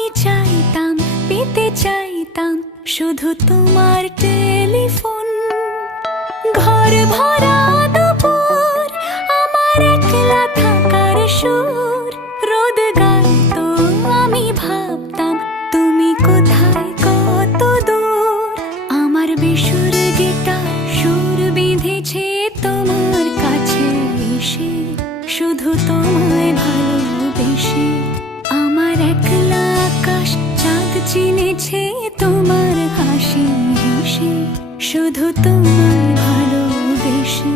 আমি চাইতাম, পেতে চাইতাম শুধু তোমার টেলিফোন। ঘর ভরা দুপুর, আমার একলা থাকার সুর। রোদ গাইতো, আমি ভাবতাম তুমি কোথায়, কত দূর। আমার বেসুর গিটার সুর বিঁধেছে তোমার কাছে এসে, শুধু তোমায় ভালোবেসে। আমার একলা আকাশ চাঁদ চিনেছে তোমার হাসি হেসে, শুধু তোমায় ভালোবেসে।